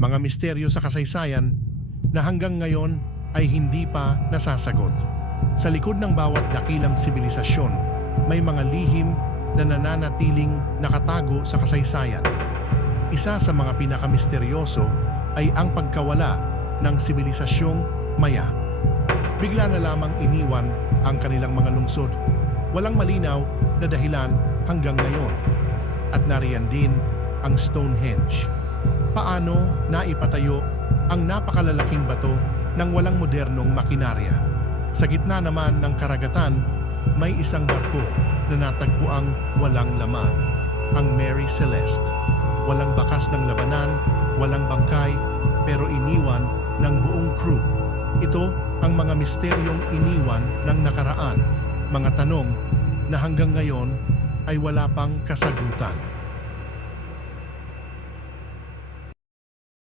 Mga misteryo sa kasaysayan na hanggang ngayon ay hindi pa nasasagot. Sa likod ng bawat dakilang sibilisasyon, may mga lihim na nananatiling nakatago sa kasaysayan. Isa sa mga pinakamisteryoso ay ang pagkawala ng sibilisasyong Maya. Bigla na lamang iniwan ang kanilang mga lungsod. Walang malinaw na dahilan hanggang ngayon. At nariyan din ang Stonehenge. Paano naipatayo ang napakalalaking bato ng walang modernong makinarya? Sa gitna naman ng karagatan, may isang barko na natagpuang walang laman, ang Mary Celeste. Walang bakas ng labanan, walang bangkay, pero iniwan ng buong crew. Ito ang mga misteryong iniwan ng nakaraan, mga tanong na hanggang ngayon ay wala pang kasagutan.